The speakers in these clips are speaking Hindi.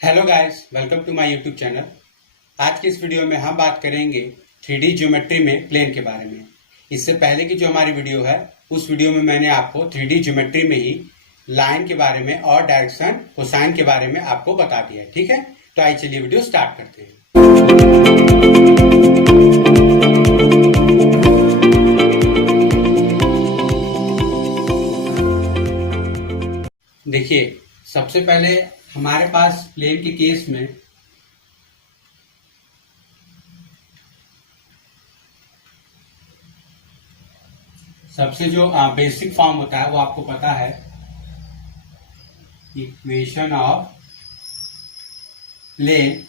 Hello guys, welcome to my YouTube channel. आज की इस वीडियो में हम बात करेंगे 3D ज्योमेट्री में प्लेन के बारे में। इससे पहले की जो हमारी वीडियो है उस वीडियो में मैंने आपको 3D ज्योमेट्री में ही लाइन के बारे में और डायरेक्शन कोसाइन के बारे में आपको बता दिया है। ठीक है, तो आइए चलिए वीडियो स्टार्ट करते हैं। देखिए, सबसे पहले हमारे पास प्लेन के केस में सबसे जो बेसिक फॉर्म होता है वो आपको पता है, इक्वेशन ऑफ प्लेन।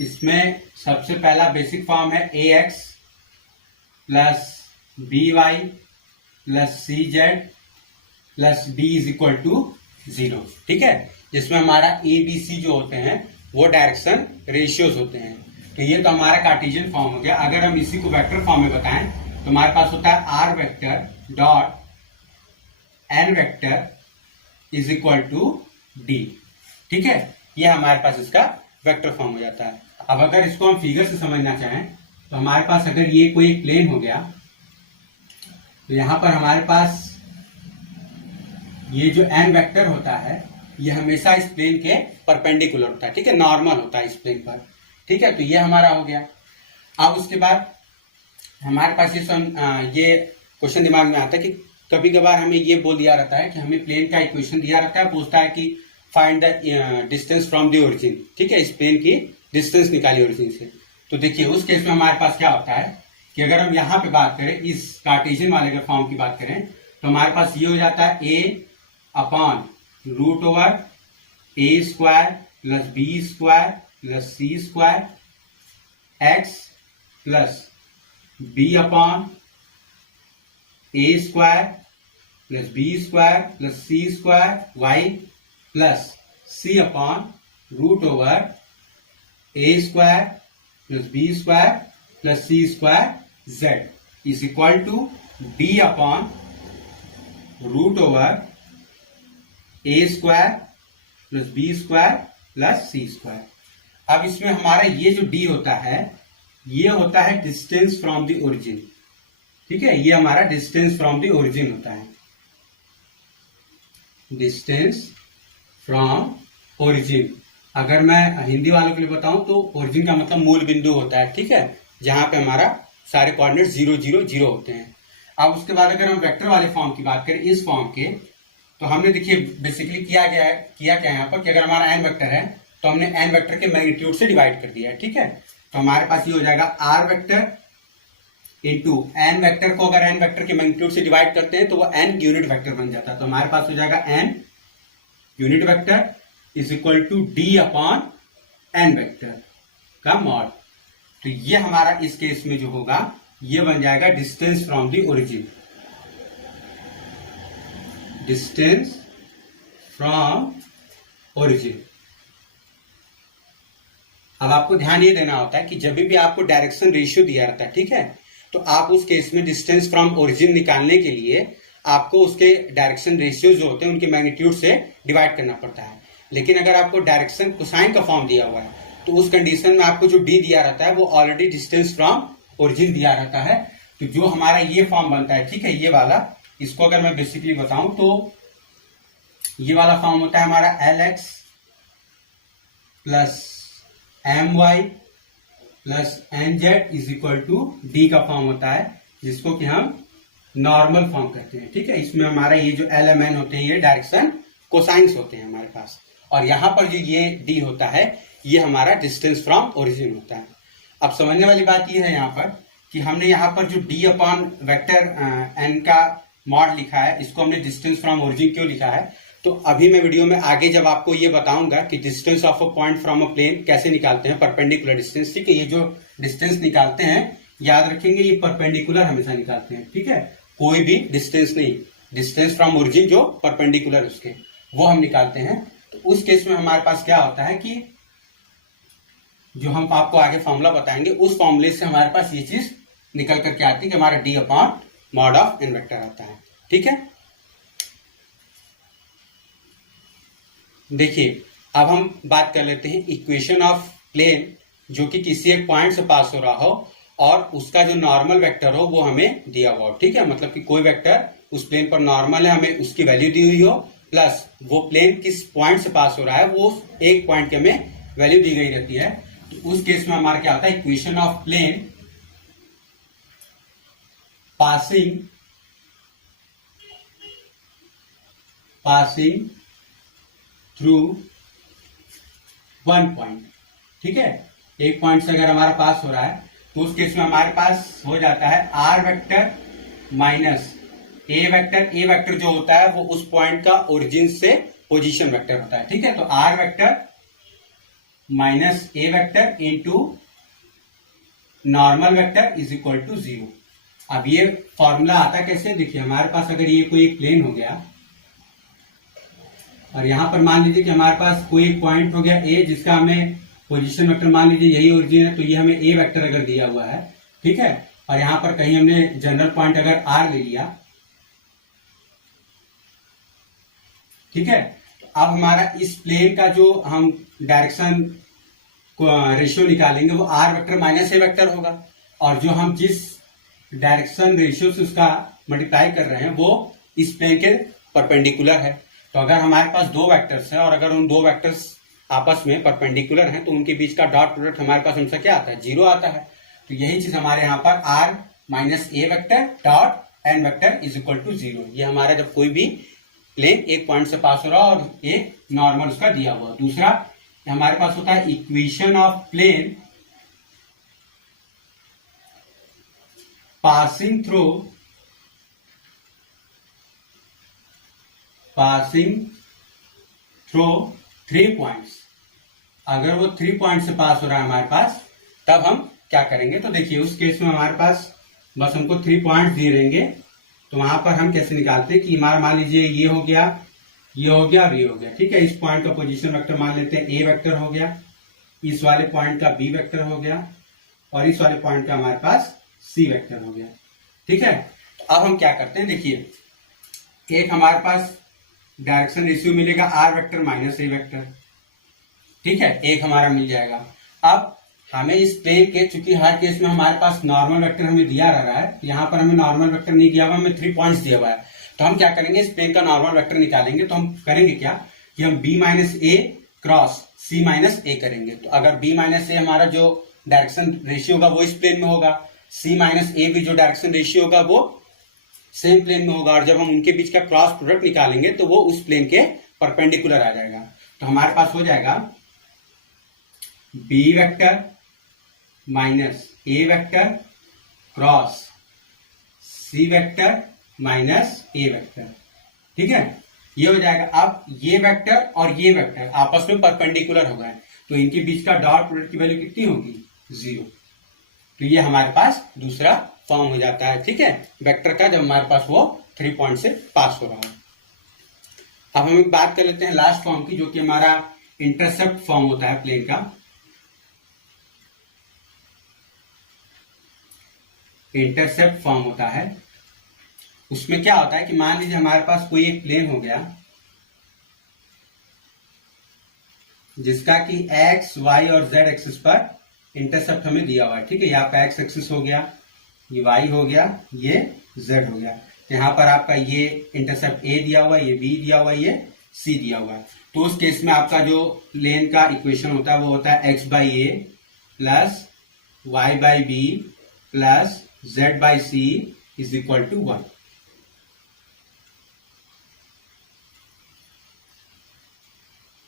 इसमें सबसे पहला बेसिक फॉर्म है ax plus by plus cz plus d is equal to 0। ठीक है, जिसमें हमारा ए बी सी जो होते हैं वो डायरेक्शन रेशियोज होते हैं। तो ये तो हमारा कार्टेशियन फॉर्म हो गया। अगर हम इसी को वेक्टर फॉर्म में बताएं तो हमारे पास होता है r vector dot n vector is equal to d. ठीक है, ये हमारे पास इसका वेक्टर फॉर्म हो जाता है। अब अगर इसको हम फिगर से समझना चाहें तो हमारे पास अगर ये कोई प्लेन हो गया तो यहां पर हमारे पास ये जो एन वेक्टर होता है ये हमेशा इस प्लेन के परपेंडिकुलर होता है। ठीक है, नॉर्मल होता है इस प्लेन पर। ठीक है, तो ये हमारा हो गया। अब उसके बाद हमारे पास ये क्वेश्चन दिमाग में आता है कि कभी कभार हमें ये बोल दिया रहता है कि हमें प्लेन का इक्वेशन दिया रहता है, पूछता है कि find the distance from the origin. ठीक है, इस प्लेन की डिस्टेंस निकालिए ओरिजिन से। तो देखिए, उस केस में हमारे पास क्या होता है कि अगर हम यहां पे बात करें, इस कार्टेशियन वाले के फॉर्म की बात करें तो हमारे पास ये हो जाता है a upon root over a square plus b square plus c square x plus b upon a square plus b square plus c square y plus c upon root over a square plus b square plus c square z is equal to d upon root over a square plus b square plus c square. अब इसमें हमारा ये जो डी होता है ये होता है डिस्टेंस फ्रॉम द ओरिजिन। ठीक है, ये हमारा डिस्टेंस फ्रॉम द ओरिजिन होता है, डिस्टेंस फ्रॉम ओरिजिन। अगर मैं हिंदी वालों के लिए बताऊं तो ओरिजिन का मतलब मूल बिंदु होता है। ठीक है, जहां पे हमारा सारे कोऑर्डिनेट 0 0 0 होते हैं। अब उसके बाद अगर हम वेक्टर वाले फॉर्म की बात करें, इस फॉर्म के, तो हमने देखिए बेसिकली किया क्या यहाँ पर कि अगर हमारा एन वेक्टर है तो हमने एन वेक्टर के मैग्नीट्यूड से डिवाइड कर दिया है। ठीक है, तो हमारे पास ये हो जाएगा r vector into n vector को अगर एन वेक्टर के मैग्नीट्यूड से डिवाइड करते हैं तो वो एन यूनिट वेक्टर बन जाता है। तो हमारे पास हो जाएगा n unit vector is equal to d upon n vector का मॉड। तो ये हमारा इस केस में जो होगा ये बन जाएगा distance from the origin, distance from origin. अब आपको ध्यान ये देना होता है कि जब भी आपको डायरेक्शन रेशियो दिया रहता है, ठीक है, तो आप उस केस में डिस्टेंस फ्रॉम ओरिजिन निकालने के लिए आपको उसके डायरेक्शन रेशियो जो होते हैं उनके मैग्नीट्यूड से डिवाइड करना पड़ता है। लेकिन अगर आपको डायरेक्शन कोसाइन का फॉर्म दिया हुआ है तो उस कंडीशन में आपको जो डी दिया रहता है वो ऑलरेडी डिस्टेंस फ्रॉम ओरिजिन दिया रहता है। तो जो हमारा ये फॉर्म बनता है, ठीक है, ये वाला, इसको अगर मैं बेसिकली बताऊं तो ये वाला फॉर्म होता है हमारा l x plus m y plus n z is equal to d का फॉर्म होता है, जिसको कि हम नॉर्मल फॉर्म कहते हैं। ठीक है, इसमें हमारा ये जो एल एम एन होते हैं ये डायरेक्शन कोसाइंस होते हैं हमारे पास, और यहां पर जो ये डी होता है ये हमारा डिस्टेंस फ्रॉम ओरिजिन होता है। अब समझने वाली बात ये है यहाँ पर कि हमने यहाँ पर जो डी अपॉन वेक्टर एन का मॉड लिखा है इसको हमने डिस्टेंस फ्रॉम ओरिजिन क्यों लिखा है, तो अभी मैं वीडियो में आगे जब आपको ये बताऊंगा कि distance of a point from a plane कैसे निकालते हैं, परपेंडिकुलर डिस्टेंस। ठीक है, ये जो डिस्टेंस निकालते हैं याद रखेंगे ये परपेंडिकुलर हमेशा निकालते हैं। ठीक है, कोई भी डिस्टेंस नहीं, डिस्टेंस फ्रॉम ओरिजिन जो परपेंडिकुलर उसके वो हम निकालते हैं। तो उस केस में हमारे पास क्या होता है कि जो हम आपको आगे फॉर्मूला बताएंगे उस फॉर्मूले से हमारे पास ये चीज निकल करके आती है कि हमारा d upon mod of n vector आता है। ठीक है, देखिए अब हम बात कर लेते हैं इक्वेशन ऑफ प्लेन जो कि किसी एक पॉइंट से पास हो रहा हो और उसका जो नॉर्मल वेक्टर हो वो हमें दिया हुआ हो। ठीक है, मतलब कि कोई वेक्टर उस प्लेन पर नॉर्मल है, हमें उसकी वैल्यू दी हुई हो, प्लस वो प्लेन किस पॉइंट से पास हो रहा है वो एक पॉइंट की हमें वैल्यू दी गई रहती है। तो उस केस में हमारा क्या होता है, equation of plane passing through one point. ठीक है, एक पॉइंट से अगर हमारा पास हो रहा है तो उस केस में हमारे पास हो जाता है r vector minus a vector. A vector जो होता है वो उस पॉइंट का ओरिजिन से पोजीशन वेक्टर होता है। ठीक है, तो r vector minus a vector into normal vector is equal to 0। अब ये फॉर्मूला आता कैसे, देखिए हमारे पास अगर ये कोई प्लेन हो गया और यहां पर मान लीजिए कि हमारे पास कोई एक पॉइंट हो गया ए जिसका हमें पोजीशन वेक्टर मान लीजिए यही ओरिजिन है, तो ये हमें ए वेक्टर अगर दिया हुआ है, ठीक है, और यहां पर कहीं हमने जनरल पॉइंट अगर आर ले लिया, ठीक है, तो अब हमारा इस प्लेन का जो हम डायरेक्शन रेशियो निकालेंगे वो r vector minus a vector होगा, और जो हम जिस डायरेक्शन रेशियो से उसका मल्टीप्लाई कर रहे हैं वो इस प्लेन के परपेंडिकुलर है। तो अगर हमारे पास दो वेक्टर्स हैं और अगर उन दो वेक्टर्स आपस में परपेंडिकुलर हैं तो उनके बीच का डॉट प्रोडक्ट हमारे पास हमेशा क्या आता है, 0 आता है। तो यही चीज हमारे यहाँ पर r minus a vector dot n vector is equal to 0। ये हमारा जब कोई भी प्लेन एक पॉइंट से पास हो रहा और एक नॉर्मल उसका दिया हुआ। दूसरा हमारे पास होता है equation of plane passing through 3 points. अगर वो 3 पॉइंट से पास हो रहा है हमारे पास तब हम क्या करेंगे, तो देखिए उस केस में हमारे पास बस हमको 3 पॉइंट्स दिए रहेंगे। तो वहां पर हम कैसे निकालते हैं कि हमारा मान लीजिए ये हो गया, ये हो गया और ये हो गया। ठीक है, इस पॉइंट का पोजीशन वेक्टर मान लेते हैं ए वेक्टर हो गया, इस वाले पॉइंट का बी वेक्टर हो गया और इस वाले पॉइंट का हमारे पास सी वेक्टर हो गया। ठीक है, तो अब हम क्या करते हैं, देखिए एक हमारे पास डायरेक्शन रेशियो मिलेगा r vector minus a vector. ठीक है, एक हमारा मिल जाएगा। अब हमें इस प्लेन के, चूंकि हर केस में हमारे पास नॉर्मल वेक्टर हमें दिया रहा है, यहाँ पर हमें नॉर्मल वेक्टर नहीं दिया हुआ, हमें 3 पॉइंट्स दिया हुआ है। तो हम क्या करेंगे, इस प्लेन का नॉर्मल वेक्टर निकालेंगे। तो हम करेंगे क्या कि हम बी माइनस ए क्रॉस सी माइनस ए करेंगे। तो अगर बी माइनस ए हमारा जो डायरेक्शन रेशियो होगा वो इस प्लेन में होगा, सी माइनस ए भी जो डायरेक्शन रेशियो होगा वो सेम प्लेन में होगा, और जब हम उनके बीच का क्रॉस प्रोडक्ट निकालेंगे तो वो उस प्लेन के परपेंडिकुलर आ जाएगा। तो हमारे पास हो जाएगा B vector minus a vector cross C vector minus a vector. ठीक है, ये हो जाएगा। अब ये वेक्टर और ये वेक्टर आपस में परपेंडिकुलर हो गए, तो इनके बीच का डॉट प्रोडक्ट की वैल्यू कितनी होगी, 0। तो ये हमारे पास दूसरा फॉर्म हो जाता है। ठीक है, वेक्टर का, जब हमारे पास वो 3 पॉइंट से पास हो रहा है। अब हम एक बात कर लेते हैं लास्ट फॉर्म की, जो कि हमारा इंटरसेप्ट फॉर्म होता है प्लेन का। इंटरसेप्ट फॉर्म होता है, उसमें क्या होता है कि मान लीजिए हमारे पास कोई एक प्लेन हो गया जिसका कि एक्स वाई और जेड एक्सिस पर इंटरसेप्ट हमें दिया हुआ है। ठीक है, यहाँ पे एक्स एक्सिस हो गया, ये वाई हो गया, ये जेड हो गया। यहाँ पर आपका ये इंटरसेप्ट ए दिया हुआ है, ये बी दिया हुआ है, ये सी दिया हुआ है। तो उस केस में आपका जो प्लेन का इक्वेशन होता है वो होता है x by a plus y by b plus z by c is equal to 1।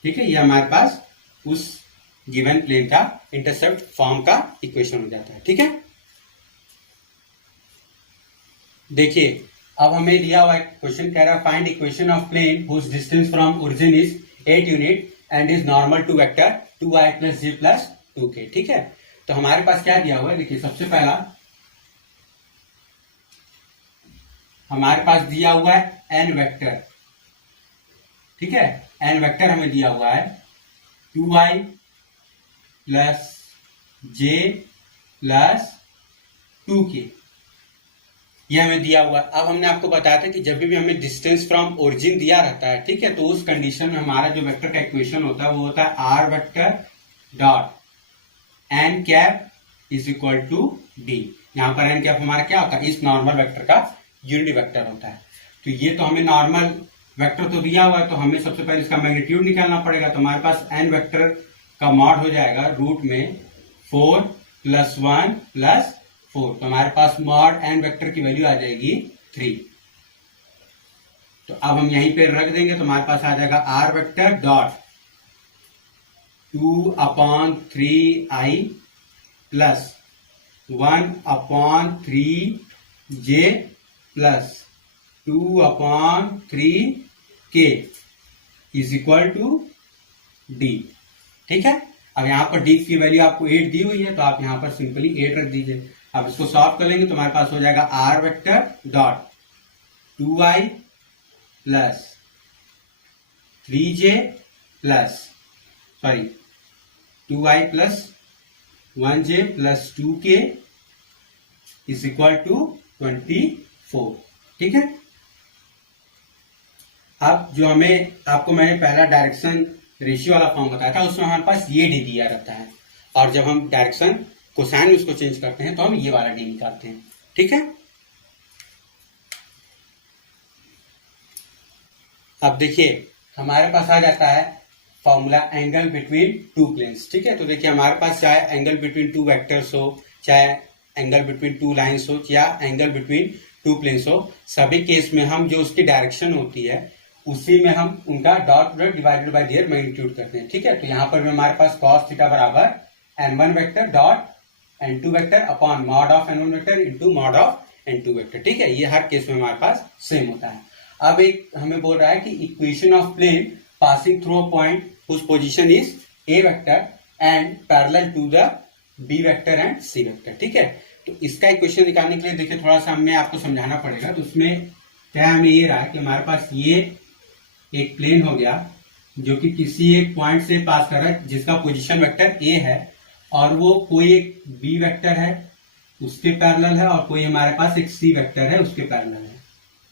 ठीक है, ये हमारे पास उस गिवन प्लेन का इंटरसेप्ट फॉर्म का इक्वेशन हो जाता है। ठीक है, देखिए अब हमें दिया हुआ क्वेश्चन कह रहा है find equation of plane whose distance from origin is 8 unit and is normal to vector 2i plus j plus 2k। ठीक है, तो हमारे पास क्या दिया हुआ है, देखिए सबसे पहला हमारे पास दिया हुआ है n वेक्टर। ठीक है, n वेक्टर हमें दिया हुआ है 2i plus j plus 2k। ये हमें दिया हुआ है। अब हमने आपको बताया था कि जब भी हमें डिस्टेंस फ्रॉम ओरिजिन दिया रहता है, ठीक है, तो उस कंडीशन में हमारा जो वेक्टर का इक्वेशन होता है वो होता है r vector dot n cap is equal to d. यहाँ पर एन कैप हमारा क्या होता है, इस नॉर्मल वेक्टर का यूनिट वेक्टर होता है। तो ये तो हमें नॉर्मल वेक्टर तो दिया हुआ है, तो हमें सबसे पहले इसका मैग्नीट्यूड निकालना पड़ेगा। तो हमारे पास एन वेक्टर का मॉड हो जाएगा रूट में 4 + 1 + 4। तो हमारे पास मॉड एन वेक्टर की वैल्यू आ जाएगी 3। तो अब हम यहीं पे रख देंगे तो हमारे पास आ जाएगा r vector dot 2/3i + 1/3j + 2/3k is equal to d. ठीक है, अब यहां पर डी की वैल्यू आपको 8 दी हुई है, तो आप यहां पर सिंपली 8 रख दीजिए। अब इसको सॉल्व कर लेंगे तो हमारे पास हो जाएगा r vector dot 2i + 3j + 2i + 1j + 2k is equal to 24। ठीक है, अब जो हमें आपको मैंने पहला डायरेक्शन रेशियो वाला फॉर्म बताया था उसमें हमारे पास ये डी दिया रहता है, और जब हम डायरेक्शन कोसाइन में उसको चेंज करते हैं तो हम ये वाला डी निकालते हैं। ठीक है, अब देखिए हमारे पास आ जाता है formula angle between two planes. ठीक है, तो देखिए हमारे पास चाहे एंगल बिटवीन टू वेक्टर्स हो, चाहे एंगल बिटवीन टू लाइंस हो, या एंगल बिटवीन टू प्लेन्स हो, सभी केस में हम जो उसकी डायरेक्शन होती है उसी में हम उनका dot product divided by there magnitude करते हैं। ठीक है, तो यहाँ पर भी हमारे पास cos थीटा बराबर n1 vector dot n2 vector upon mod of n1 vector into mod of n2 vector. ठीक है, ये हर केस में हमारे पास सेम होता है। अब एक हमें बोल रहा है कि equation of plane passing through a point whose position is a vector and parallel to the b vector and c vector. ठीक है, तो इसका इक्वेशन निकालने के लिए देखिए थोड़ा सा हमें आपको समझाना पड़ेगा। तो उसमें क्या हमें ये रहा है कि हमारे पास ये एक प्लेन हो गया जो कि किसी एक पॉइंट से पास कर रहा है जिसका पोजीशन वेक्टर a है, और वो कोई एक b वेक्टर है उसके पैरेलल है, और कोई हमारे पास एक c वेक्टर है उसके पैरेलल है।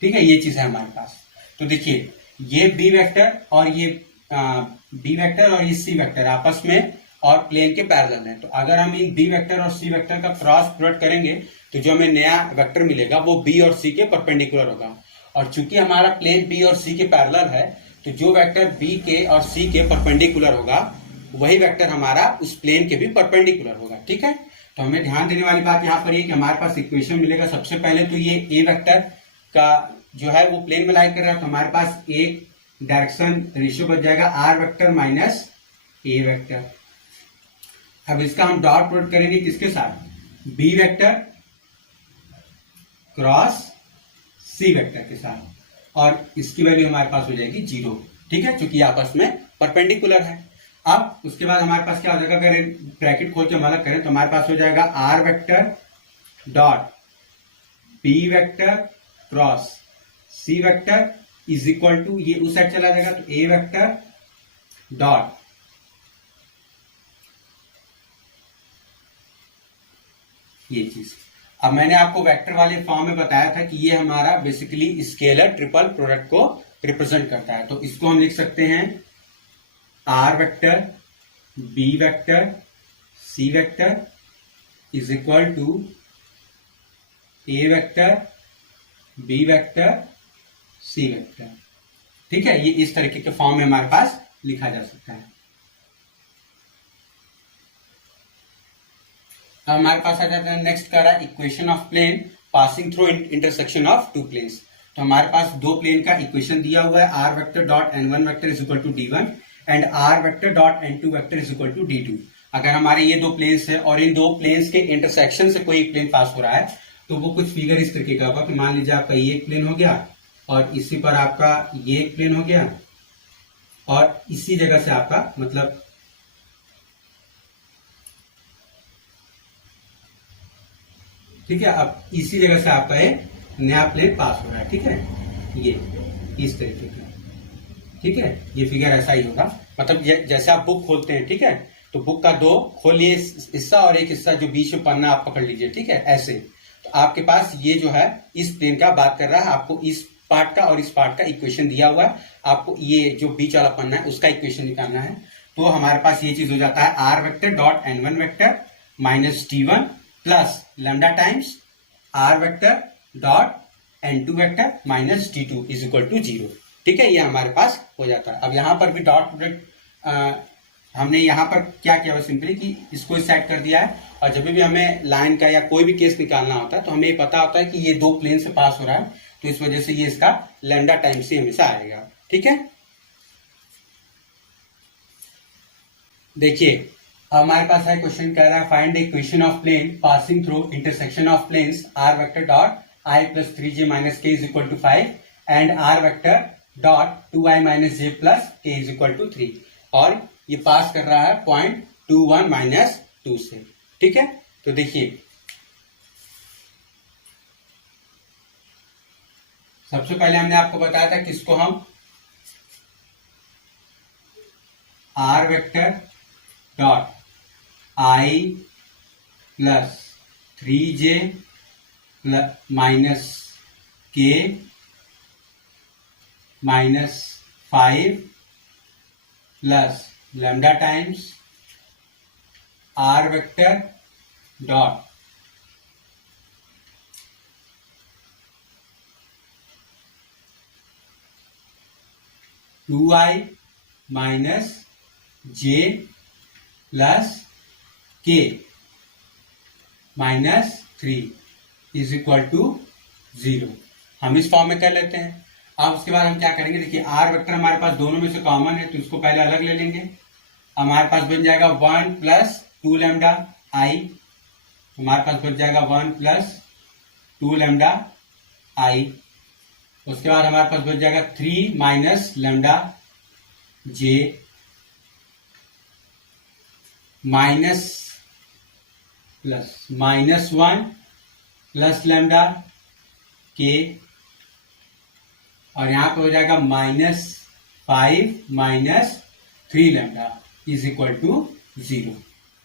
ठीक है, ये चीज है हमारे पास। तो देखिए ये b वेक्टर और ये b वेक्टर और ये c वेक्टर आपस में और प्लेन के पैरेलल है। तो अगर हम इन b वेक्टर और c वेक्टर का क्रॉस प्रोडक्ट करेंगे तो जो हमें नया वेक्टर मिलेगा वो b और c के परपेंडिकुलर होगा, और चूंकि हमारा प्लेन b और c के पैरेलल है तो जो वेक्टर b के और c के परपेंडिकुलर होगा वही वेक्टर हमारा उस प्लेन के भी परपेंडिकुलर होगा। ठीक है, तो हमें ध्यान देने वाली बात यहाँ पर ये कि हमारे पास इक्वेशन मिलेगा। सबसे पहले तो ये a वेक्टर का जो है वो प्लेन में लाई कर रहा है, तो हमारे पास एक डायरेक्शन रेशियो बच जाएगा r vector minus a vector. अब इसका हम डॉट प्रोडक्ट करेंगे किसके साथ, b vector cross c vector के साथ, और इसकी वैल्यू हमारे पास हो जाएगी 0। ठीक है, क्योंकि आपस में परपेंडिकुलर है। अब उसके बाद हमारे पास क्या हो जाएगा, अगर ब्रैकेट खोल के हम अलग करें तो हमारे पास हो जाएगा r vector dot b vector cross c vector is equal to, ये उस साइड चला जाएगा तो a वेक्टर डॉट ये चीज। अब मैंने आपको वेक्टर वाले फॉर्म में बताया था कि ये हमारा बेसिकली स्केलर ट्रिपल प्रोडक्ट को रिप्रेजेंट करता है। तो इसको हम लिख सकते हैं r vector b vector c vector is equal to a vector b vector c vector. ठीक है, ये इस तरीके के फॉर्म में हमारे पास लिखा जा सकता है। अब हमारे पास आ जाता है नेक्स्ट कर रहा है equation of plane passing through intersection of two planes. तो हमारे पास दो प्लेन का इक्वेशन दिया हुआ है r vector dot n1 vector is equal to d1 and are vector dot n2 vector is equal to d2। अगर हमारे ये दो प्लेन्स है और इन दो प्लेन्स के इंटरसेक्शन से कोई प्लेन पास हो रहा है तो वो कुछ फिगर इस तरीके का होगा कि मान लीजिए आपका ये एक प्लेन हो गया और इसी पर आपका ये एक प्लेन हो गया, और इसी जगह से आपका मतलब ठीक है, अब इसी जगह से आपका एक नया प्लेन पास हो रहा है। ठीक है, ये इस तरीके का। ठीक है, ये फिगर ऐसा ही होगा, मतलब जैसे आप बुक खोलते हैं, ठीक है, तो बुक का दो खोलिए हिस्सा और एक हिस्सा जो बीच में पन्ना आप पकड़ लीजिए। ठीक है, ऐसे तो आपके पास ये जो है इस प्लेन का बात कर रहा है, आपको इस पार्ट का और इस पार्ट का इक्वेशन दिया हुआ है, आपको ये जो बीच वाला पन्ना है उसका इक्वेशन निकालना है। तो हमारे पास ये चीज हो जाता है r vector dot n one vector minus t one plus lambda times are vector dot n two vector minus t two is equal to 0। ठीक है, ये हमारे पास हो जाता है। अब यहां पर भी डॉट प्रोडक्ट हमने यहाँ पर क्या किया हुआ सिंपली कि इसको सेट कर दिया है, और जब भी हमें लाइन का या कोई भी केस निकालना होता है तो हमें पता होता है कि ये दो प्लेन से पास हो रहा है, तो इस वजह से ये इसका लैम्डा टाइम से हमेशा आएगा। ठीक है, देखिए हमारे पास है क्वेश्चन कह रहा है find the equation of plane passing through intersection of planes R vector dot i plus 3j minus k is equal to 5 and are vector dot 2i minus j plus k is equal to 3, और ये पास कर रहा है पॉइंट 21 माइनस 2 से। ठीक है, तो देखिए सबसे पहले हमने आपको बताया था किसको हम are vector dot i plus 3j minus k minus 5 plus lambda times are vector dot two i minus j plus k minus 3 is equal to 0। हम इस फॉर्म में कर लेते हैं। अब उसके बाद हम क्या करेंगे, देखिए आर वेक्टर हमारे पास दोनों में से कॉमन है तो इसको पहले अलग ले लेंगे। हमारे पास बन जाएगा 1 प्लस 2 लैम्डा आई, हमारे पास बन जाएगा 1 प्लस 2 लैम्डा आई। उसके बाद हमारे पास बन जाएगा 3 minus lambda j minus plus minus 1 plus lambda k, और यहां पे हो जाएगा minus 5 minus 3 lambda is equal to 0।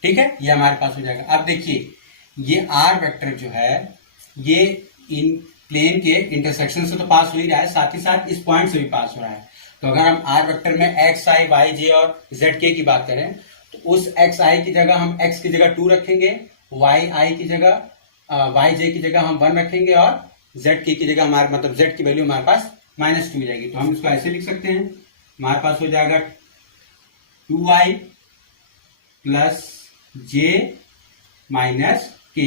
ठीक है, ये हमारे पास हो जाएगा। अब देखिए ये आर वेक्टर जो है ये इन प्लेन के इंटरसेक्शन से तो पास हो ही रहा है, साथ ही साथ इस पॉइंट से भी पास हो रहा है। तो अगर हम आर वेक्टर में एक्स आई वाई जे और जेड के की बात करें तो उस एक्स आई की जगह हम एक्स की जगह 2 रखेंगे, वाई आई की जगह वाई जे की जगह हम 1 रखेंगे, और जेड के की जगह हमारे मतलब जेड की वैल्यू हमारे पास -2 हो जाएगी। तो हम इसको ऐसे लिख सकते हैं, हमारे पास हो जाएगा 2i प्लस जे माइनस के,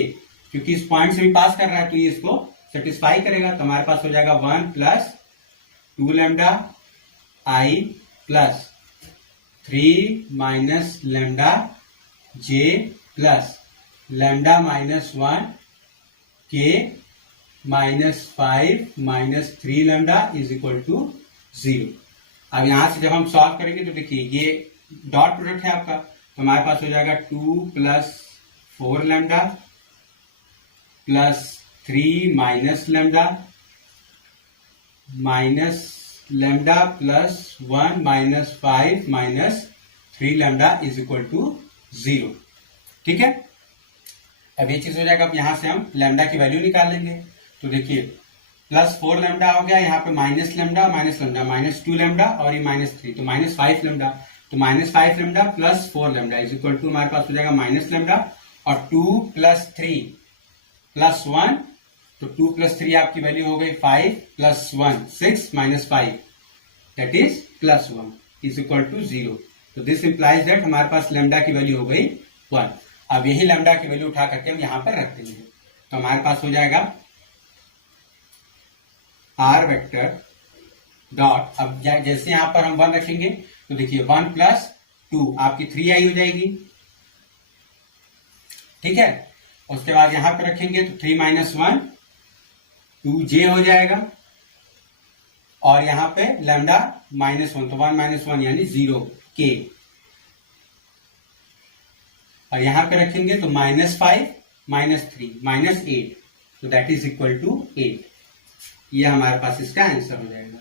क्योंकि इस पॉइंट से भी पास कर रहा है तो ये इसको सेटिस्फाई करेगा। तो हमारे पास हो जाएगा 1 plus 2 lambda i plus 3 minus lambda j plus lambda minus 1 k minus 5 minus 3 lambda is equal to 0। अब यहां से जब हम सॉल्व करेंगे तो देखिए ये डॉट प्रोडक्ट है आपका, तो हमारे पास हो जाएगा 2 plus 4 lambda plus 3 minus lambda minus lambda plus 1 minus 5 minus 3 lambda is equal to 0। ठीक है, अब ये चीज हो जाएगा। अब यहां से हम लैम्डा की वैल्यू निकाल लेंगे। तो देखिए प्लस 4 लैम्डा हो गया, यहाँ पे माइनस लैम्डा माइनस 2 लैम्डा और ये -3 तो -5 लैम्डा, तो -5 lambda plus 4 lambda is equal to हमारे पास हो जाएगा माइनस लैम्डा, और 2 प्लस 3 प्लस 1, तो 2 प्लस 3 आपकी वैल्यू हो गई 5 plus 1 6 minus 5 that is plus 1 is equal to 0। तो दिस इंप्लाइज दैट हमारे पास लैम्डा की वैल्यू हो गई 1। अब यही लैम्डा की वैल्यू उठा करके हम यहां पर रख देंगे, तो हमारे पास हो जाएगा आर वेक्टर डॉट, अब जैसे यहां पर हम 1 रखेंगे तो देखिए 1 प्लस 2 आपकी 3i हो जाएगी। ठीक है, उसके बाद यहां पर रखेंगे तो 3 माइनस 1 2j हो जाएगा, और यहां पे लैम्डा -1 तो 1 माइनस 1 यानी 0 के, और यहां पे रखेंगे तो -5 -3 -8 तो दैट इज इक्वल टू 8। ये हमारे पास इसका आंसर हो जाएगा।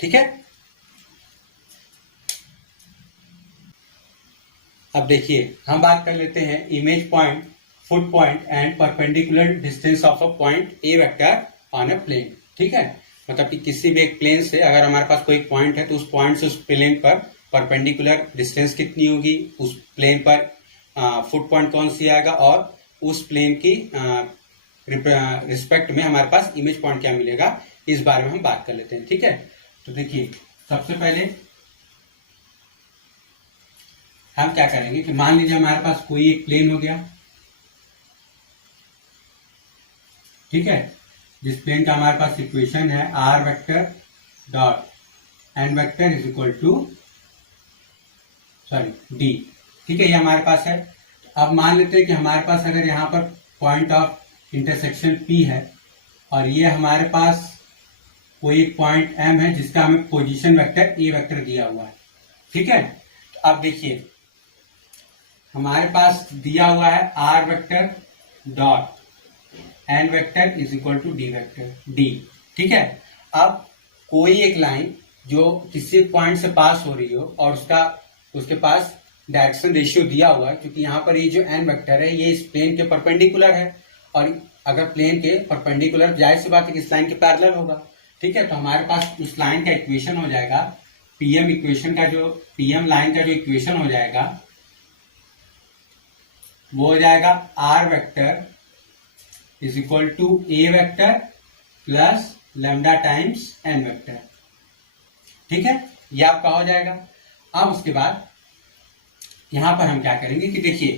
ठीक है, अब देखिए हम बात कर लेते हैं image point, foot point and perpendicular distance of a point a vector on a plane. ठीक है, मतलब कि किसी भी एक प्लेन से अगर हमारे पास कोई पॉइंट है तो उस पॉइंट से उस प्लेन पर परपेंडिकुलर डिस्टेंस कितनी होगी, उस प्लेन पर फुट पॉइंट कौन सी आएगा, और उस प्लेन की रिस्पेक्ट में हमारे पास इमेज पॉइंट क्या मिलेगा, इस बारे में हम बात कर लेते हैं। ठीक है, तो देखिए सबसे पहले हम क्या करेंगे कि मान लीजिए हमारे पास कोई एक प्लेन हो गया। ठीक है, जिस प्लेन का हमारे पास इक्वेशन है r vector dot n vector is equal to d. ठीक है, ये हमारे पास है। अब मान लेते हैं कि हमारे पास अगर यहाँ पर पॉइंट ऑफ इंटरसेक्शन P है और ये हमारे पास कोई एक पॉइंट M है जिसका हमें पोजीशन वेक्टर ए वेक्टर दिया हुआ है। ठीक है, तो अब देखिए हमारे पास दिया हुआ है r vector dot n vector is equal to d vector d. ठीक है, अब कोई एक लाइन जो किसी पॉइंट से पास हो रही हो और उसके पास डायरेक्शन रेशियो दिया हुआ है, क्योंकि यहाँ पर ये जो एन वेक्टर है ये इस प्लेन के परपेंडिकुलर है, और अगर प्लेन के परपेंडिकुलर जाहिर सी बात है कि इस लाइन के पैरेलल होगा। ठीक है, तो हमारे पास उस लाइन का इक्वेशन हो जाएगा पीएम लाइन का जो इक्वेशन हो जाएगा वो हो जाएगा r vector is equal to a vector plus lambda times n vector. ठीक है, ये आपका हो जाएगा। अब उसके बाद यहां पर हम क्या करेंगे कि देखिए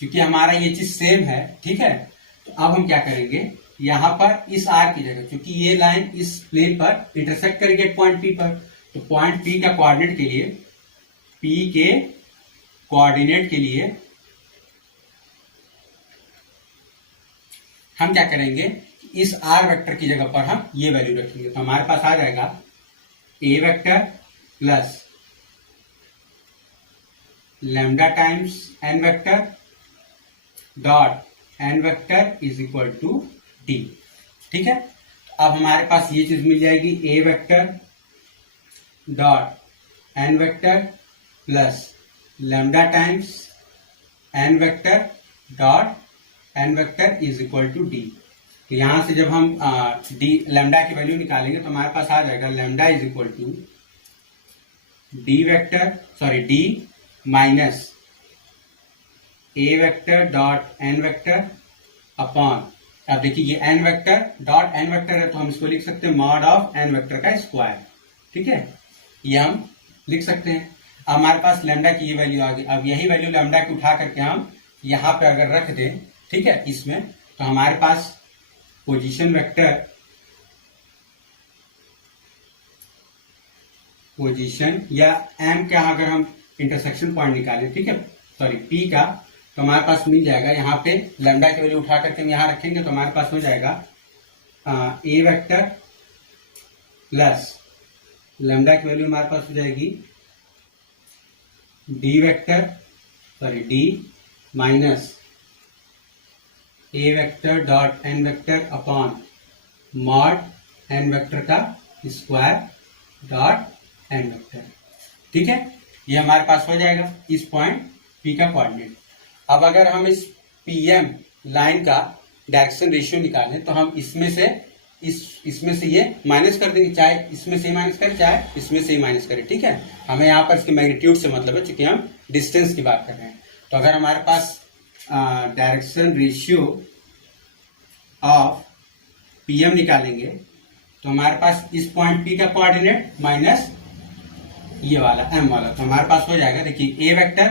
क्योंकि हमारा ये चीज सेम है, ठीक है, तो अब हम क्या करेंगे यहां पर इस आर की जगह, क्योंकि ये लाइन इस प्लेन पर इंटरसेक्ट करेगी पॉइंट पी पर, तो पॉइंट पी का कोऑर्डिनेट के लिए हम क्या करेंगे, इस आर वेक्टर की जगह पर हम ये वैल्यू रखेंगे। तो हमारे पास आ जाएगा a vector plus lambda times n vector dot n vector is equal to d. ठीक है, तो अब हमारे पास ये चीज मिल जाएगी a vector dot n vector plus lambda times n vector dot n vector is equal to d. तो यहां से जब हम डी लैम्डा की वैल्यू निकालेंगे तो हमारे पास आ जाएगा lambda is equal to d minus a vector dot n vector upon, अब देखिए ये n vector dot n vector है तो हम इसको लिख सकते हैं मॉड ऑफ एन वेक्टर का स्क्वायर। ठीक है, ये हम लिख सकते हैं। अब हमारे पास लैम्डा की ये वैल्यू आ गई। अब यही वैल्यू लैम्डा की उठा करके हम यहाँ पे अगर रख दें, ठीक है, इसमें, तो हमारे पास पोजीशन या एम का अगर हम इंटरसेक्शन पॉइंट निकालें, ठीक है, पी का, तो हमारे पास मिल जाएगा यहाँ पे लैम्डा की वैल्यू उठा करके हम यहाँ रखेंगे तो हमारे पास हो जाएगा ए वेक्टर प्लस लैम्डा की वैल्यू हमारे पास हो जाएगी d minus a vector dot n vector upon mod n vector का स्क्वायर डॉट एन वेक्टर। ठीक है, ये हमारे पास हो जाएगा इस पॉइंट पी का कोऑर्डिनेट। अब अगर हम इस पीएम लाइन का डायरेक्शन रेशियो निकालें तो हम इसमें से ये माइनस कर देंगे, चाहे इसमें से ही माइनस करें चाहे इसमें से ही माइनस करें। ठीक है, हमें यहाँ पर इसके मैग्नीट्यूड से मतलब है, चूंकि हम डिस्टेंस की बात कर रहे हैं। तो अगर हमारे पास डायरेक्शन रेशियो ऑफ पीएम निकालेंगे तो हमारे पास इस पॉइंट पी का कोऑर्डिनेट माइनस ये वाला एम वाला, तो हमारे पास हो जाएगा देखिए a vector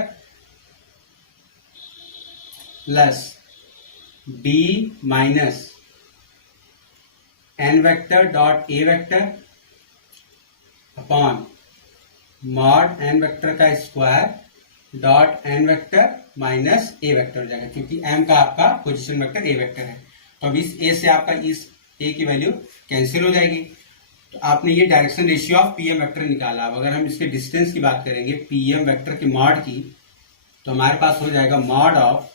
plus d minus n vector dot a vector upon mod n vector का square dot n vector minus a vector हो जाएगा, क्योंकि एम का आपका पोजीशन वेक्टर ए वेक्टर है। तो अब इस ए से आपका इस ए की वैल्यू कैंसिल हो जाएगी। तो आपने ये direction ratio of PM vector निकाला। अब अगर हम इसके डिस्टेंस की बात करेंगे पीएम वेक्टर के मॉड की, तो हमारे पास हो जाएगा mod of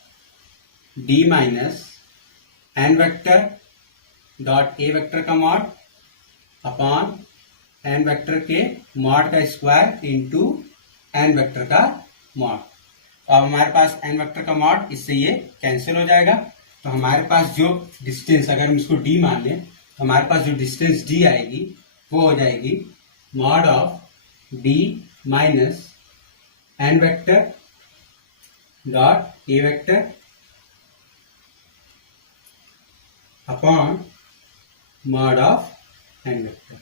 d minus n vector dot a vector का मॉड अपॉन एन वेक्टर के मॉड का स्क्वायर इंटू एन वेक्टर का मॉड। अब हमारे पास n वेक्टर का मॉड, इससे ये कैंसिल हो जाएगा। तो हमारे पास जो डिस्टेंस, अगर हम इसको d मान लें, तो हमारे पास जो डिस्टेंस d आएगी वो हो जाएगी mod of d minus n vector dot a vector upon mod of n vector.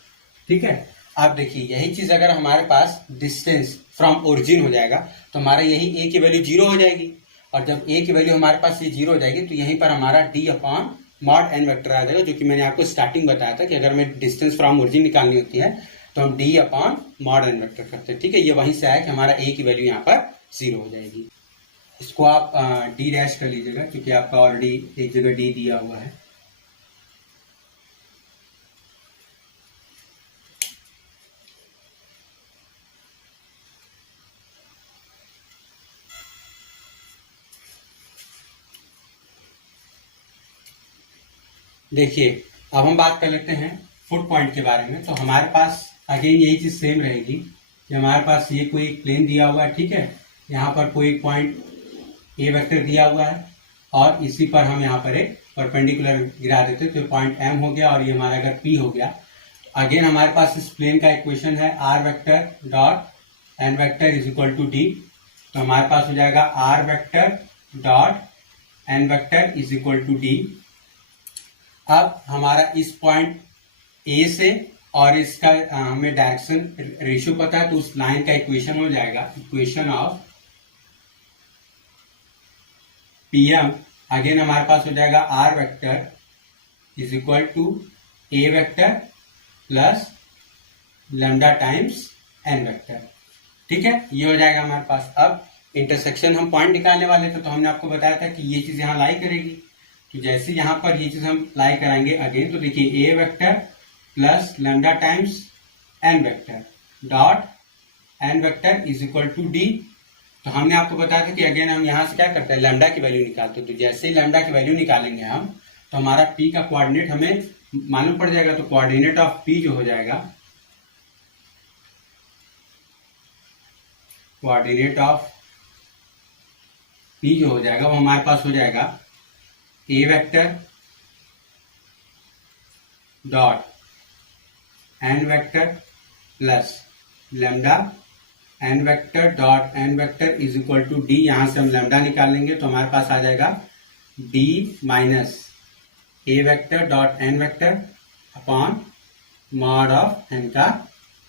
ठीक है, अब देखिए यही चीज अगर हमारे पास डिस्टेंस फ्रॉम ओरिजिन हो जाएगा तो हमारा यही a की वैल्यू 0 हो जाएगी, और जब a की वैल्यू हमारे पास ये 0 हो जाएगी तो यहीं पर हमारा d upon mod n vector आ जाएगा, जो कि मैंने आपको स्टार्टिंग बताया था कि अगर हमें डिस्टेंस फ्रॉम ओरिजिन निकालनी होती है तो हम d upon mod n vector करते हैं। ठीक है, ये वहीं से आया कि हमारा a की वैल्यू यहाँ पर 0 हो जाएगी। इसको आप d डैश कर लीजिएगा क्योंकि आपका ऑलरेडी एक जगह d दिया हुआ है। देखिए अब हम बात कर लेते हैं फुट पॉइंट के बारे में। तो हमारे पास अगेन यही चीज सेम रहेगी कि हमारे पास ये कोई प्लेन दिया हुआ है, ठीक है, यहाँ पर कोई पॉइंट ए वेक्टर दिया हुआ है और इसी पर हम यहाँ पर एक परपेंडिकुलर गिरा देते तो पॉइंट एम हो गया और ये हमारा अगर पी हो गया। तो अगेन हमारे पास इस प्लेन का इक्वेशन है r vector dot n vector is equal to d. तो हमारे पास हो जाएगा r vector dot n vector is equal to d. अब हमारा इस पॉइंट ए से और इसका हमें डायरेक्शन रेशियो पता है तो उस लाइन का इक्वेशन हो जाएगा इक्वेशन ऑफ पीएम। अगेन हमारे पास हो जाएगा r vector is equal to a vector plus lambda times n vector. ठीक है, ये हो जाएगा हमारे पास। अब इंटरसेक्शन हम पॉइंट निकालने वाले थे तो हमने आपको बताया था कि ये चीज यहाँ लाई करेगी। तो जैसे यहाँ पर ये चीज हम लाई कराएंगे अगेन, तो देखिए a vector plus lambda times n vector dot n vector is equal to d. तो हमने आपको बताया था कि अगेन हम यहाँ से क्या करते हैं, लैम्डा की वैल्यू निकालते हैं। तो जैसे ही लैम्डा की वैल्यू निकालेंगे हम तो हमारा पी का कोऑर्डिनेट हमें मालूम पड़ जाएगा। तो कोऑर्डिनेट ऑफ पी जो हो जाएगा, कोऑर्डिनेट ऑफ पी जो हो जाएगा वो हमारे पास हो जाएगा a vector dot n vector plus lambda n vector dot n vector is equal to d. यहां से हम लैम्डा निकालेंगे तो हमारे पास आ जाएगा d minus a vector dot n vector upon mod of n का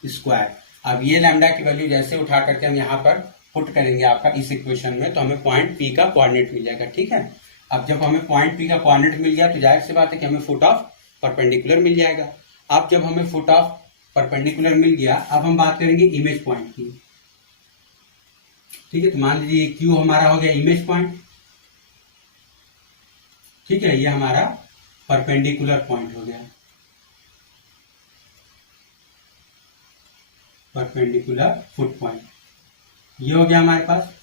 स्क्वायर। अब ये लैम्डा की वैल्यू जैसे उठा करके हम यहाँ पर पुट करेंगे आपका इस इक्वेशन में तो हमें पॉइंट पी का कोऑर्डिनेट मिल जाएगा। ठीक है, अब जब हमें पॉइंट पी का कोऑर्डिनेट मिल गया तो जाहिर सी बात है कि हमें फुट ऑफ परपेंडिकुलर मिल जाएगा। अब जब हमें फुट ऑफ परपेंडिकुलर मिल गया, अब हम बात करेंगे इमेज पॉइंट की। ठीक है, तो मान लीजिए क्यू हमारा हो गया इमेज पॉइंट। ठीक है, ये हमारा परपेंडिकुलर पॉइंट हो गया, परपेंडिकुलर फुट पॉइंट ये हो गया हमारे पास।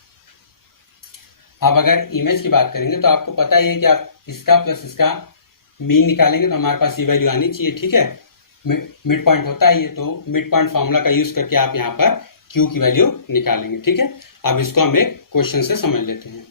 अब अगर इमेज की बात करेंगे तो आपको पता ही है कि आप इसका प्लस इसका मीन निकालेंगे तो हमारे पास ये वैल्यू आनी चाहिए। ठीक है, मिड पॉइंट होता है ये, तो मिड पॉइंट फॉर्मूला का यूज करके आप यहाँ पर क्यू की वैल्यू निकालेंगे। ठीक है, अब इसको हम एक क्वेश्चन से समझ लेते हैं।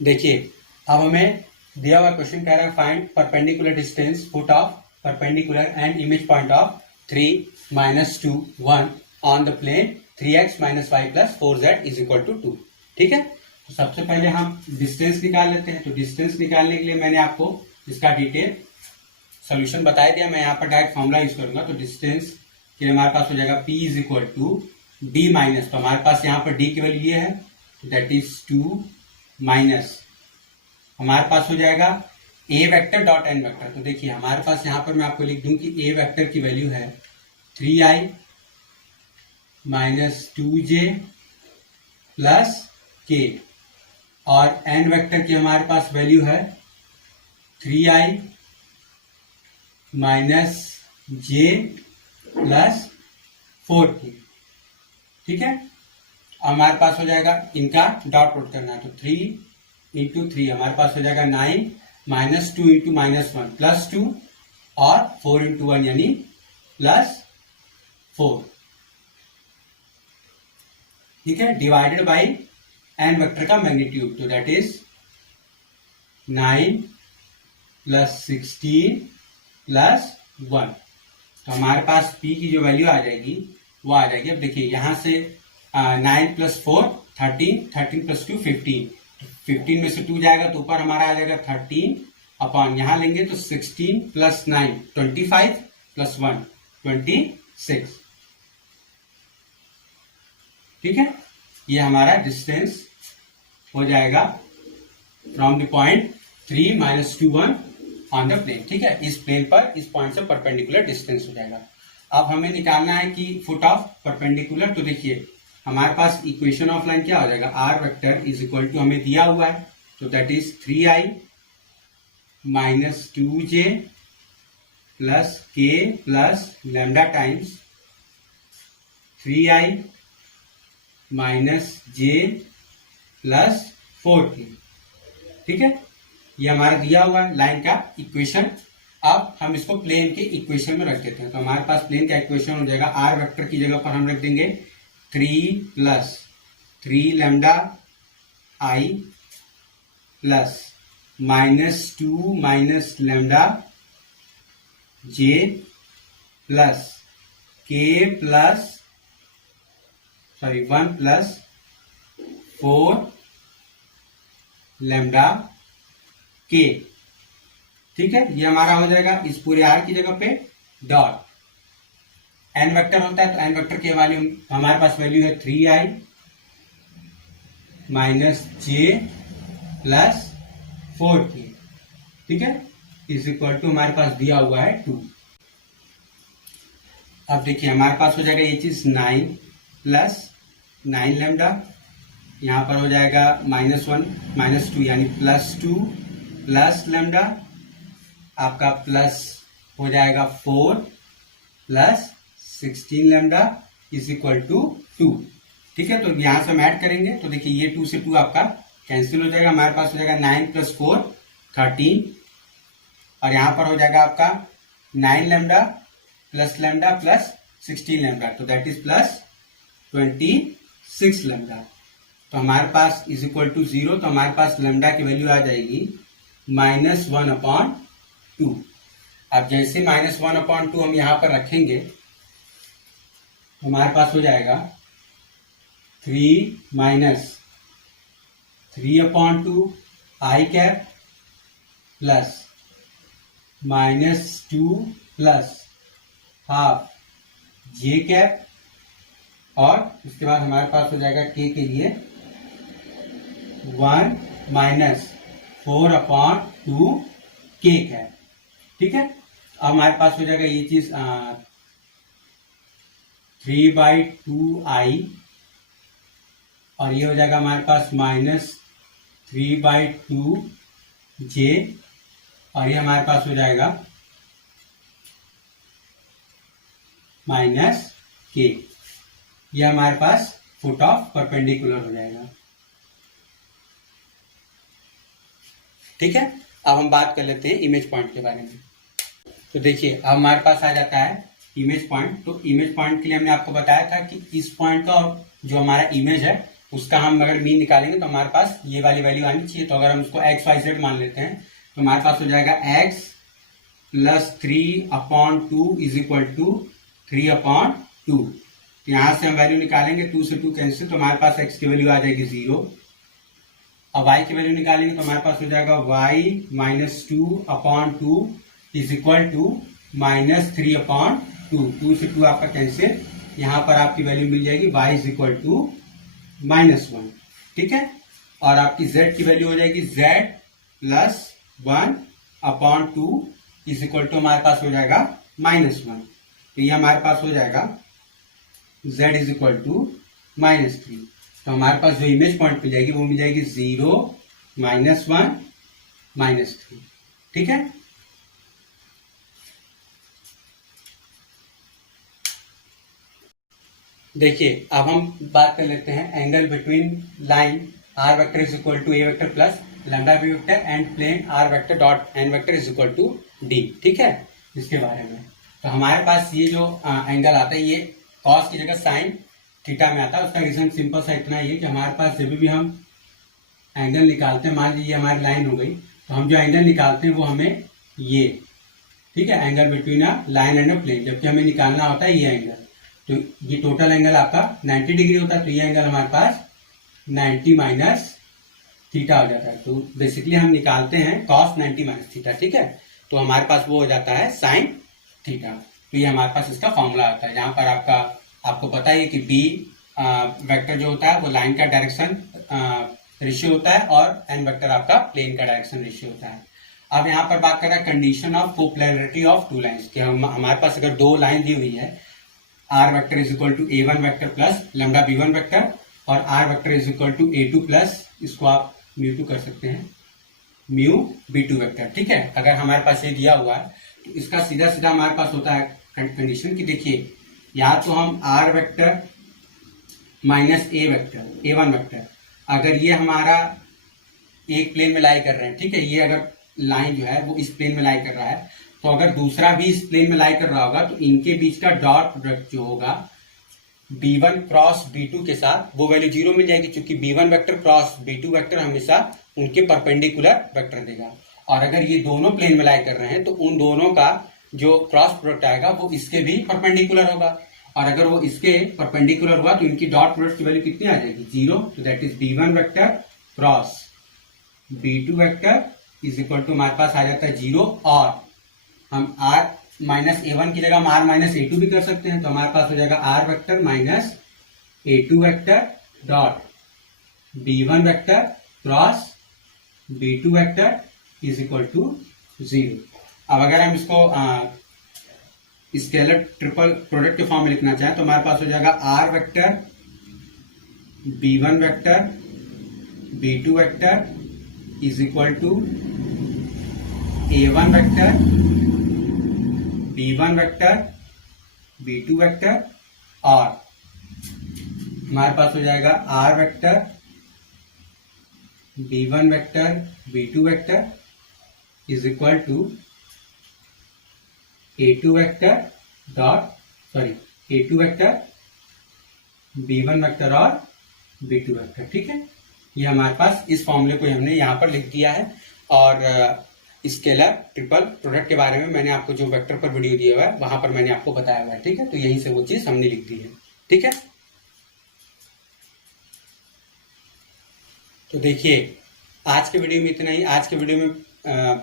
देखिए अब हमें दिया हुआ क्वेश्चन कह रहा है find perpendicular distance foot of perpendicular and image point of 3 - 2 1 on the plane 3x - y + 4z is equal to 2। ठीक है, तो सबसे पहले हम डिस्टेंस निकाल लेते हैं। तो डिस्टेंस निकालने के लिए मैंने आपको इसका डिटेल सोल्यूशन बता दिया, मैं यहाँ पर डायरेक्ट फॉर्मूला यूज करूंगा। तो डिस्टेंस के लिए हमारे पास हो जाएगा p is equal to d minus, तो हमारे पास यहाँ पर d की वैल्यू ये है दैट इज 2 माइनस हमारे पास हो जाएगा a vector dot n vector. तो देखिए हमारे पास यहाँ पर मैं आपको लिख दूं कि a वेक्टर की वैल्यू है 3i minus 2j plus k और n वेक्टर की हमारे पास वैल्यू है 3i minus j plus 4k। ठीक है, हमारे पास हो जाएगा इनका डॉट प्रोडक्ट करना है तो 3 × 3 हमारे पास हो जाएगा 9 माइनस 2 × -1 प्लस 2 और 4 × 1 यानी प्लस 4। ठीक है, डिवाइडेड बाई एन वेक्टर का मैग्नीट्यूड, तो दैट इज 9 प्लस 16 प्लस 1। तो हमारे पास p की जो वैल्यू आ जाएगी वो आ जाएगी, अब देखिए यहां से 9 प्लस 4 13, 13 प्लस 2 15, 15 में से 2 जाएगा तो ऊपर हमारा आ जाएगा 13 अपॉन यहां लेंगे तो 16 प्लस 9 25 प्लस 1 26। ठीक है, ये हमारा डिस्टेंस हो जाएगा from the point 3 - 2 1 on the plane. ठीक है, इस प्लेन पर इस पॉइंट से परपेंडिकुलर डिस्टेंस हो जाएगा। अब हमें निकालना है कि फुट ऑफ परपेंडिकुलर, तो देखिए हमारे पास इक्वेशन ऑफ लाइन क्या हो जाएगा, r vector is equal to हमें दिया हुआ है तो that is 3i - 2j plus k plus lambda times 3i - j plus 4k। ठीक है, ये हमारा दिया हुआ है लाइन का इक्वेशन। अब हम इसको प्लेन के इक्वेशन में रख देते हैं, तो हमारे पास प्लेन का इक्वेशन हो जाएगा, आर वेक्टर की जगह पर हम रख देंगे 3 plus 3 lambda i plus -2 minus lambda j plus के प्लस 1 प्लस 4 लैम्डा के। ठीक है, ये हमारा हो जाएगा इस पूरे आर की जगह पे डॉट एन वेक्टर होता है तो एन वेक्टर के वैल्यू हमारे पास वैल्यू है 3i - j प्लस 4k। ठीक है, इज इक्वल टू हमारे पास दिया हुआ है 2। अब देखिए हमारे पास हो जाएगा ये चीज 9 प्लस 9 लैम्डा, यहां पर हो जाएगा -1 - 2 यानी +2 प्लस लैम्डा आपका प्लस हो जाएगा 4 plus 16 lambda is equal to 2। ठीक है, तो यहां से हम ऐड करेंगे तो देखिए ये 2 से 2 आपका कैंसिल हो जाएगा, हमारे पास हो जाएगा 9 प्लस 4 13 और यहां पर हो जाएगा आपका 9 लैम्डा प्लस 16 लैम्डा तो दैट इज प्लस 26 लैम्डा। तो हमारे पास इज इक्वल टू 0, तो हमारे पास लैम्डा की वैल्यू आ जाएगी -1/2। अब जैसे -1/2 हम यहां पर रखेंगे तो हमारे पास हो जाएगा 3 - 3/2 आई कैप प्लस -2 प्लस हाफ जे कैप और उसके बाद हमारे पास हो जाएगा के लिए 1 - 4/2 के कैप। ठीक है, अब हमारे पास हो जाएगा ये चीज 3/2i और ये हो जाएगा हमारे पास -3/2j और ये हमारे पास हो जाएगा -k। ये हमारे पास फुट ऑफ परपेंडिकुलर हो जाएगा। ठीक है, अब हम बात कर लेते हैं इमेज पॉइंट के बारे में। तो देखिए अब हमारे पास आ जाता है इमेज पॉइंट। तो इमेज पॉइंट के लिए हमने आपको बताया था कि इस पॉइंट का जो हमारा इमेज है उसका हम अगर मीन निकालेंगे तो हमारे पास ये वाली वैल्यू आनी चाहिए। तो अगर हम उसको XYZ मान लेते हैं तो हमारे पास हो जाएगा x plus 3/2 is equal to 3/2। यहां से हम वैल्यू निकालेंगे 2 से 2 कैंसिल, तो हमारे पास x की वैल्यू आ जाएगी 0। अब y की वैल्यू निकालेंगे तो हमारे पास हो जाएगा y - 2/2 इज इक्वल टू -3/2। 2 से 2 आपका कैंसिल, यहां पर आपकी वैल्यू मिल जाएगी y इज इक्वल टू -1। ठीक है, और आपकी z की वैल्यू हो जाएगी z plus 1/2 is equal to हमारे पास हो जाएगा -1। तो ये हमारे पास हो जाएगा z इज इक्वल टू -3। तो हमारे पास जो इमेज पॉइंट मिल जाएगी वो मिल जाएगी 0 -1 -3। ठीक है, देखिए अब हम बात कर लेते हैं angle between line r vector is equal to a vector plus lambda b vector and plane r vector dot n vector is equal to d. ठीक है, इसके बारे में तो हमारे पास ये जो एंगल आता है ये कॉस की जगह साइन थीटा में आता है। उसका रीजन सिंपल सा इतना ही है कि हमारे पास जब भी हम एंगल निकालते हैं, मान लीजिए हमारी लाइन हो गई, तो हम जो एंगल निकालते हैं वो हमें ये, ठीक है, angle between a line and a plane, जबकि हमें निकालना होता है ये एंगल। तो ये टोटल एंगल आपका 90 डिग्री होता है, तो ये एंगल हमारे पास 90 माइनस थीटा हो जाता है। तो बेसिकली हम निकालते हैं cos 90 माइनस थीटा, ठीक है। तो हमारे पास वो हो जाता है sin थीटा। तो ये हमारे पास इसका फॉर्मूला आता है, जहां पर आपको पता है कि बी वेक्टर जो होता है वो लाइन का डायरेक्शन रेशियो होता है और एन वेक्टर आपका प्लेन का डायरेक्शन रेशियो होता है। अब यहाँ पर बात कर रहा है condition of coplanarity of two lines, कि हमारे पास अगर दो लाइन दी हुई है, r vector is equal to a1 vector plus lambda b1 vector और r vector is equal to a2 plus, इसको आप μ2 कर सकते हैं, म्यू b2 वेक्टर, ठीक है। अगर हमारे पास ये दिया हुआ है तो इसका सीधा सीधा हमारे पास होता है कंडीशन कि देखिए, या तो हम are vector minus a vector a1 vector, अगर ये हमारा एक प्लेन में लाई कर रहे हैं, ठीक है, ये अगर लाइन जो है वो इस प्लेन में लाई कर रहा है, तो अगर दूसरा भी इस प्लेन में लाई कर रहा होगा तो इनके बीच का डॉट प्रोडक्ट जो होगा b1 क्रॉस b2 के साथ, वो वैल्यू 0 मिल जाएगी, क्योंकि b1 vector cross b2 vector हमेशा उनके परपेंडिकुलर वेक्टर देगा। और अगर ये दोनों प्लेन में लाई कर रहे हैं तो उन दोनों का जो क्रॉस प्रोडक्ट आएगा वो इसके भी परपेंडिकुलर होगा, और अगर वो इसके परपेंडिकुलर हुआ तो इनकी डॉट प्रोडक्ट की वैल्यू कितनी आ जाएगी, 0। तो that is b1 vector cross b2 vector is equal to हमारे पास आ जाता है 0, और हम r माइनस a1 की जगह हम r माइनस a2 भी कर सकते हैं, तो हमारे पास हो जाएगा r vector minus a2 vector dot b1 vector cross b2 vector is equal to 0। अब अगर हम इसको स्केलर ट्रिपल प्रोडक्ट के फॉर्म में लिखना चाहें तो हमारे पास हो जाएगा r vector b1 vector b2 vector is equal to a1 vector b1 vector b2 vector, और हमारे पास हो जाएगा r vector b1 vector b2 vector is equal to a2 vector a2 vector b1 vector और b2 वेक्टर, ठीक है। ये हमारे पास इस फॉर्मूले को हमने यहाँ पर लिख दिया है। और स्केलर ट्रिपल प्रोडक्ट के बारे में मैंने आपको जो वेक्टर पर वीडियो दिया हुआ है वहां पर मैंने आपको बताया हुआ है, ठीक है। तो यहीं से वो चीज हमने लिख दी है, ठीक है। तो देखिए, आज के वीडियो में इतना ही। आज के वीडियो में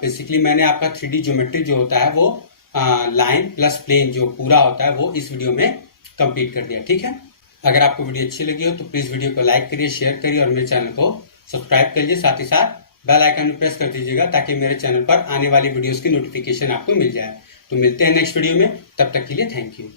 बेसिकली मैंने आपका 3D ज्योमेट्री जो होता है वो लाइन प्लस प्लेन जो पूरा होता है वो इस वीडियो में कंप्लीट कर दिया, ठीक है। अगर आपको वीडियो अच्छी लगी हो तो प्लीज वीडियो को लाइक करिए, शेयर करिए और मेरे चैनल को सब्सक्राइब करिए। साथ ही साथ बेल आइकन में प्रेस कर दीजिएगा ताकि मेरे चैनल पर आने वाली वीडियोस की नोटिफिकेशन आपको मिल जाए। तो मिलते हैं नेक्स्ट वीडियो में, तब तक के लिए थैंक यू।